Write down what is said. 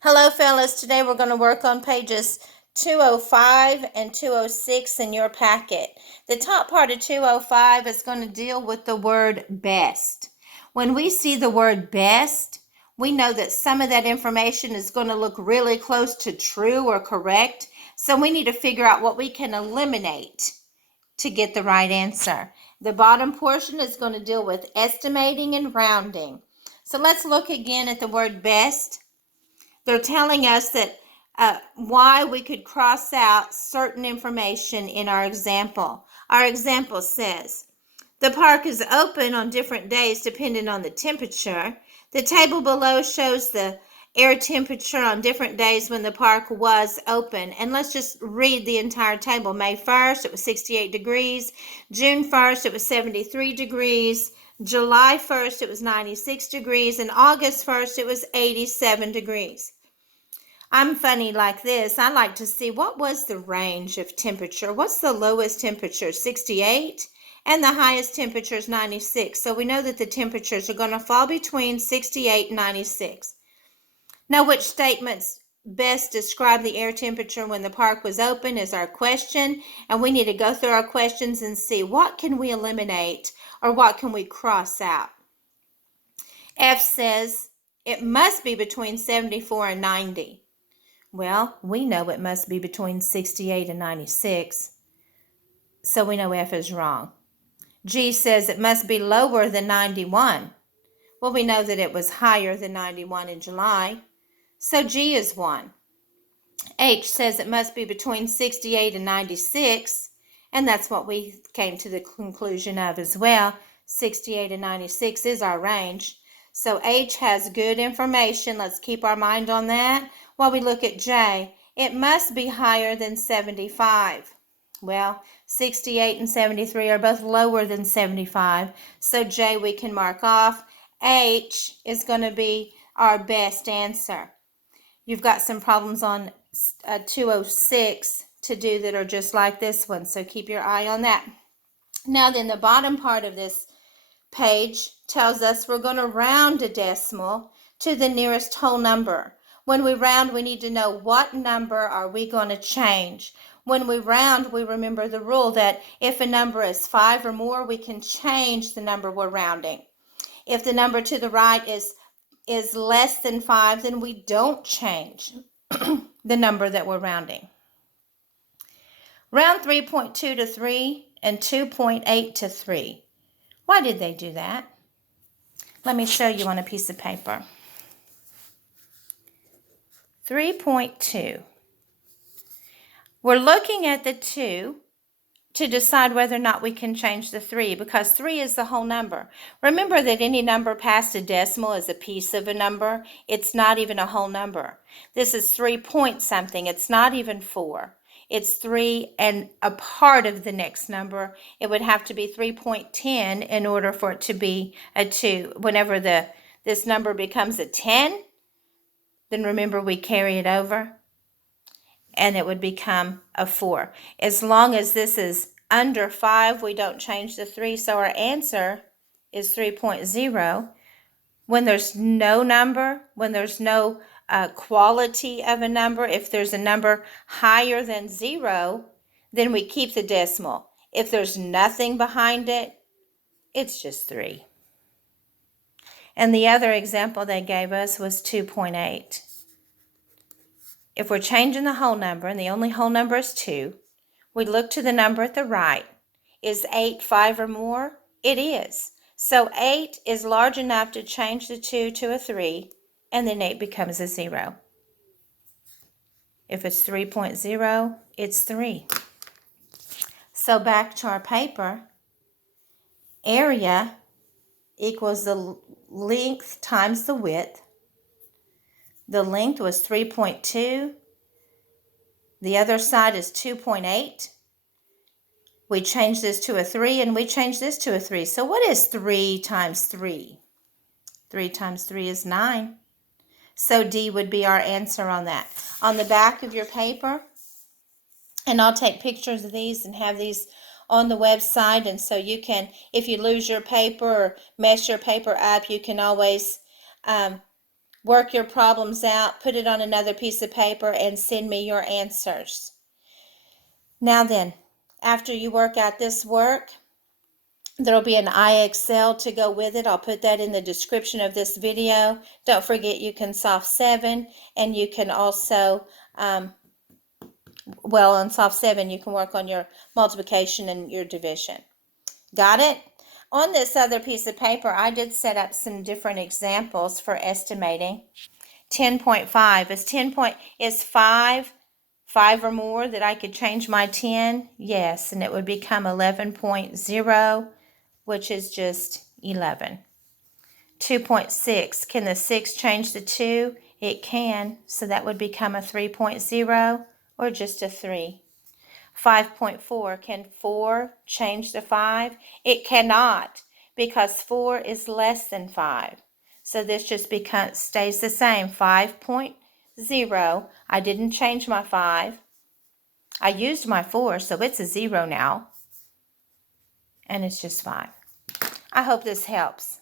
Hello, fellas. Today we're going to work on pages 205 and 206 in your packet. The top part of 205 is going to deal with the word best. When we see the word best, we know that some of that information is going to look really close to true or correct. So we need to figure out what we can eliminate to get the right answer. The bottom portion is going to deal with estimating and rounding. So let's look again at the word best. They're telling us that why we could cross out certain information in our example. Our example says, the park is open on different days depending on the temperature. The table below shows the air temperature on different days when the park was open. And let's just read the entire table. May 1st, it was 68 degrees. June 1st, it was 73 degrees. July 1st, it was 96 degrees. And August 1st, it was 87 degrees. I'm funny like this. I like to see what was the range of temperature. What's the lowest temperature? 68, and the highest temperature is 96. So we know that the temperatures are going to fall between 68 and 96. Now, which statements best describe the air temperature when the park was open is our question, and we need to go through our questions and see what can we eliminate or what can we cross out. F says it must be between 74 and 90. Well, we know it must be between 68 and 96, so we know F is wrong. G says it must be lower than 91. Well, we know that it was higher than 91 in July, so G is 1. H says it must be between 68 and 96, and that's what we came to the conclusion of as well. 68 and 96 is our range. So H has good information. Let's keep our mind on that. While we look at J, it must be higher than 75. Well, 68 and 73 are both lower than 75. So J we can mark off. H is going to be our best answer. You've got some problems on 206 to do that are just like this one. So keep your eye on that. Now then, the bottom part of this page tells us we're going to round a decimal to the nearest whole number. When we round, we need to know what number are we going to change. When we round, we remember the rule that if a number is 5 or more, we can change the number we're rounding. If the number to the right is less than 5, then we don't change the number that we're rounding. Round 3.2 to 3 and 2.8 to 3. Why did they do that? Let me show you on a piece of paper. 3.2. We're looking at the 2 to decide whether or not we can change the 3, because 3 is the whole number. Remember that any number past a decimal is a piece of a number. It's not even a whole number. This is 3 point something. It's not even 4. It's 3 and a part of the next number. It would have to be 3.10 in order for it to be a 2. Whenever this number becomes a 10, then remember we carry it over and it would become a 4. As long as this is under 5, we don't change the 3. So our answer is 3.0. When there's no number, when there's no quality of a number, if there's a number higher than 0, then we keep the decimal. If there's nothing behind it, it's just 3. And the other example they gave us was 2.8. If we're changing the whole number, and the only whole number is 2, we look to the number at the right. Is 8 5 or more? It is. So 8 is large enough to change the 2 to a 3, and then 8 becomes a 0. If it's 3.0, it's 3. So back to our paper. Area equals the length times the width. The length was 3.2. The other side is 2.8. We change this to a 3, and we change this to a 3. So what is 3 times 3? 3 times 3 is 9. So D would be our answer on that. On the back of your paper, and I'll take pictures of these and have these on the website, and so you can, if you lose your paper or mess your paper up, you can always Work your problems out, put it on another piece of paper, and send me your answers. Now then, after you work out this work, there'll be an IXL to go with it. I'll put that in the description of this video. Don't forget you can solve 7, and you can also, on solve 7, you can work on your multiplication and your division. Got it? On this other piece of paper, I did set up some different examples for estimating. 10.5 is 5 or more that I could change my 10? Yes, and it would become 11.0, which is just 11. 2.6, can the 6 change the 2? It can, so that would become a 3.0 or just a 3. 5.4, can 4 change the 5? It cannot, because 4 is less than 5. So this just stays the same, 5.0. I didn't change my 5. I used my 4, so it's a 0 now. And it's just 5. I hope this helps.